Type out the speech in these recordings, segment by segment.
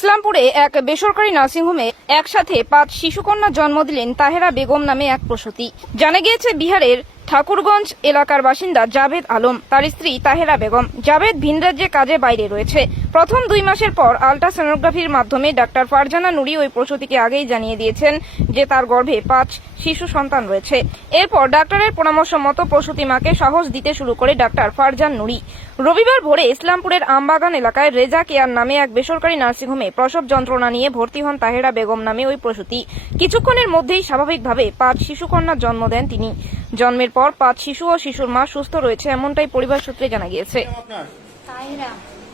ইসলামপুরে এক বেসরকারি নার্সিংহোমে একসাথে পাঁচ শিশুকন্যা জন্ম দিলেন তাহেরা বেগম নামে এক প্রসূতি। জানা গিয়েছে, বিহারের ঠাকুরগঞ্জ এলাকার বাসিন্দা জাভেদ আলম। তার স্ত্রী তাহেরা বেগম। জাভেদ ভিন রাজ্যে কাজে বাইরে রয়েছে। প্রথম দুই মাসের পর আল্ট্রাসোনোগ্রাফির মাধ্যমে ডাক্তার ফারজানা নুরি ওই প্রসূতিকে আগেই জানিয়ে দিয়েছেন যে তার গর্ভে পাঁচ শিশু সন্তান রয়েছে। এরপর ডাক্তারের পরামর্শ মতো প্রসূতি মাকে সাহস দিতে শুরু করে ডাক্তার ফারজান নুরি। রবিবার ভোরে ইসলামপুরের আমবাগান এলাকায় রেজা কেয়ার নামে এক বেসরকারি নার্সিংহোমে প্রসব যন্ত্রণা নিয়ে ভর্তি হন তাহেরা বেগম নামে ওই প্রসূতি। কিছুক্ষণের মধ্যেই স্বাভাবিকভাবে পাঁচ শিশুকন্যার জন্ম দেন তিনি। জন্মের পর পাঁচ শিশু ও শিশুর মা সুস্থ রয়েছে এমনটাই পরিবার সূত্রে জানা গিয়েছে।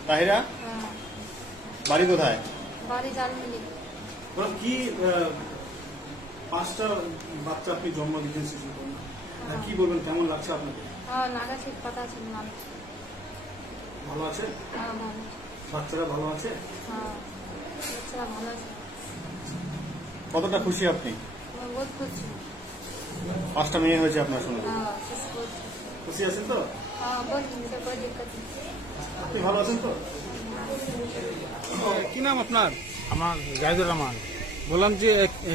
তাহিরা। হ্যাঁ, বাড়ি কোথায়? বাড়ি জালমিলি। কি পাঁচটা বাচ্চা আপনি জন্ম দিতেন শিশু কি বলবেন কেমন লাগছে আপনাকে হ্যাঁ ঠিক কথা আছে ভালো আছে? হ্যাঁ বাচ্চারা ভালো আছে? হ্যাঁ বাচ্চারা ভালো আছে। কতটা খুশি আপনি? বহুত খুশি। পাঁচটা মিনিট হয়েছে আপনার সঙ্গে। খুশি আছেন তো? আপনি ভালো আছেন তো? কি নাম আপনার? আমার জাহিদুর রহমান। বললাম যে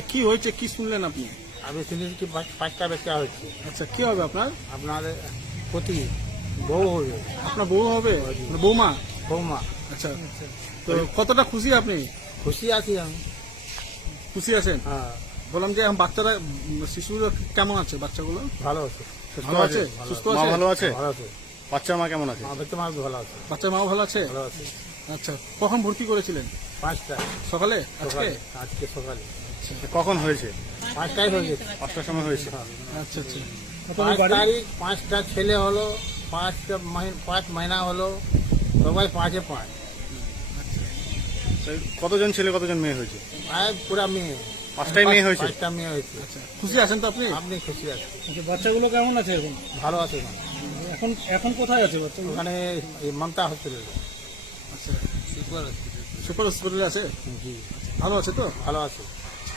কি হয়েছে কি শুনলেন আপনি? আমি শুনেছি কি পাঁচটা বেচা হয়েছে। আচ্ছা কি হবে আপনার? আপনার প্রতি বউ হবে। আপনার বউ হবে? বৌমা? বৌমা। আচ্ছা তো কতটা খুশি আপনি? খুশি আছি আমি। খুশি আছেন? হ্যাঁ। বললাম যে এখন বাচ্চারা শিশুরা কেমন আছে বাচ্চাগুলো? ভালো আছে। ভালো আছে? সুস্থ আছে? ভালো আছে? ভালো আছে। বাচ্চা মা কেমন আছে? বাচ্চা মা ভালো আছে। বাচ্চার মাও ভালো আছে? ভালো আছে। আচ্ছা কখন ভর্তি করেছিলেন? পাঁচটা। সকালে? আজকে? সকালে। আজকে সকালে কখন হয়েছে? পাঁচটাই হয়ে গেছে পাঁচটার সময় হয়েছে। আচ্ছা আচ্ছা। পাঁচ তারিখ পাঁচটা ছেলে হলো পাঁচটা পাঁচ মহিনা হলো সবাই পাঁচে পাঁচ। তো কতজন ছেলে কতজন মেয়ে হয়েছে? পুরা মেয়ে। পাঁচটাই মেয়ে হয়েছে? পাঁচটা মেয়ে হয়েছে খুশি আছেন তো আপনি? আপনি খুশি আছেন। আচ্ছা, বাচ্চাগুলো কেমন আছে এখন? ভালো আছে এখন। এখন কোথায় আছে ওখানে এই মমতা হসপিটাল আচ্ছা। সুপার হসপিটালে আছে? জি। ভালো আছে তো? ভালো আছে।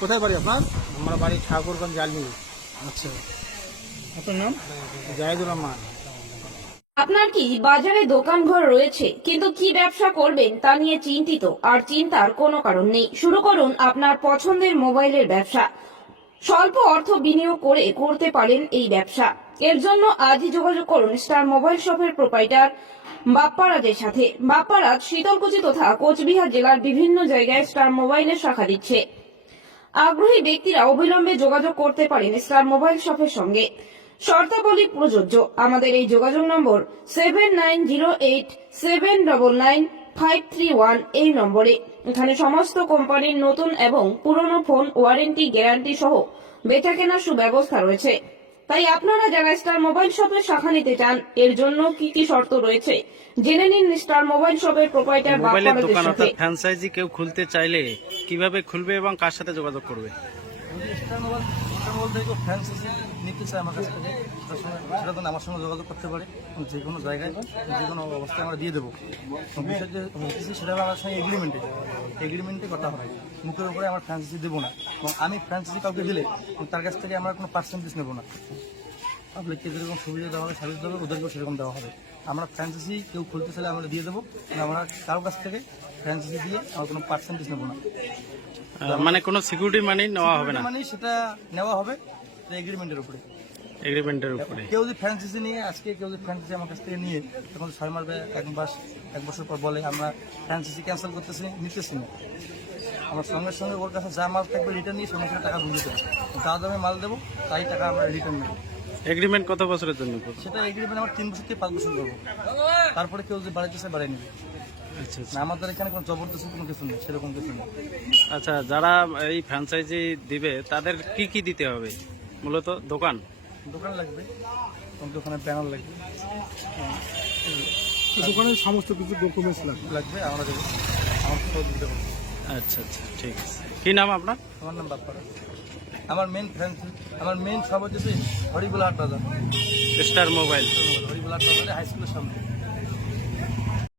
কোথায় বাড়ি আপনার? আমার বাড়ি ঠাকুরগঞ্জ জালমিলি আচ্ছা। আপনার নাম? জাহিদুর রহমান। আপনার কি বাজারে দোকান ঘর রয়েছে, কিন্তু কি ব্যবসা করবেন তা নিয়ে চিন্তিত, আর চিন্তার কোনো কারণ নেই। শুরু করুন আপনার পছন্দের মোবাইলের ব্যবসা। স্বল্প অর্থ বিনিয়োগ করে করতে পারেন এই ব্যবসা। এর জন্য আজই যোগাযোগ করুন স্টার মোবাইল শপের প্রোপাইটার বাপ্পারাজের সাথে। বাপ্পারাজ শীতলকুচি তথা কোচবিহার জেলার বিভিন্ন জায়গায় স্টার মোবাইলের শাখা দিচ্ছে। আগ্রহী ব্যক্তিরা অবিলম্বে যোগাযোগ করতে পারেন স্টার মোবাইল শপের সঙ্গে। শর্তাবলী প্রযোজ্য। আমাদের এই যোগাযোগ নম্বর seven nine zero eight seven double nine five three one এই নম্বরে। এখানে সমস্ত কোম্পানির নতুন এবং পুরনো ফোন ওয়ারেন্টি গ্যারান্টি সহ বেচা কেনার সুব্যবস্থা রয়েছে। তাই আপনারা যারা স্টার মোবাইল শপের শাখা নিতে চান এর জন্য কি কি শর্ত রয়েছে? জেনে নিন স্টার মোবাইল শপের প্রোপাইটার মোবাইলের দোকান অর্থাৎ ফ্র্যাঞ্চাইজি কেউ খুলতে চাইলে কীভাবে খুলবে এবং কার সাথে যোগাযোগ করবে? Star mobile star mobile fans franchise নিতে আমার কাছ থেকে সেটা তো আমার সঙ্গে যোগাযোগ করতে পারে। যে কোনো জায়গায়, যে কোনো অবস্থায় আমরা দিয়ে দেবো। বিষয় যে সেটা আমার সঙ্গে এগ্রিমেন্টে এগ্রিমেন্টে কথা হয়। মুখের উপরে আমার ফ্র্যাঞ্চাইজি দেবো না। এবং আমি ফ্রান্সিসি কাউকে দিলে, তার কাছ থেকে আমরা কোনো পার্সেন্টেজ নেব না। পাবলিককে যেরকম সুবিধা দেওয়া হবে সার্ভিস দেওয়া হবে ওদেরকেও সেরকম দেওয়া হবে। আমরা ফ্র্যাঞ্চাইজি কেউ খুলতে চাইলে আমরা দিয়ে দেবো আমরা কারোর কাছ থেকে ফ্র্যাঞ্চাইজি দিয়ে আমরা কোনো পার্সেন্টেজ নেব না। মানে কোনো সিকিউরিটি মানি নেওয়া হবে না? মানে সেটা নেওয়া হবে এগ্রিমেন্টের উপরে। এগ্রিমেন্টের উপরে। কেউ যদি ফ্র্যাঞ্চাইজি নিয়ে আজকে কেউ যদি ফ্র্যাঞ্চাইজি আমার কাছ থেকে নিয়ে তখন ছয় মাস বা এক মাস এক বছর পর বলে আমরা ফ্র্যাঞ্চাইজি ক্যান্সেল করতেছি নিতেছি না। আমরা সঙ্গে সঙ্গে ওর কাছে যা মাল থাকবে রিটার্ন নিয়ে সঙ্গে সঙ্গে টাকা বুঝে দেবো। যা দামে মাল দেবো তাই টাকা আমরা রিটার্ন নেব। এগ্রিমেন্ট কত বছরের জন্য সেটা এগ্রিমেন্ট আমার তিন বছর থেকে পাঁচ বছর করব। তারপরে কেউ যে বাড়াইতে চায় বাড়াই নেবে। আচ্ছা আচ্ছা। আমাদের এখানে কোনো জবরদস্তি কোনো কিছু নেই সেরকম কিছু নেই। আচ্ছা যারা এই ফ্র্যাঞ্চাইজি দিবে তাদের কি কি দিতে হবে? মূলত দোকান? দোকান লাগবে এবং দোকানের ব্যানার লাগবে। দোকানের সমস্ত কিছু ডকুমেন্টস লাগবে। লাগবে আমরা দেবো। আমার দিতে পারব। আচ্ছা আচ্ছা ঠিক আছে। কি নাম আপনার? আমার নাম বাপ্পারা আমার মেন ফ্রেন্ড আমার মেন সব হচ্ছে হরিগুলা হাট বাজার স্টার মোবাইল হরিগুলা হাট বাজারে হাই স্কুলের সামনে।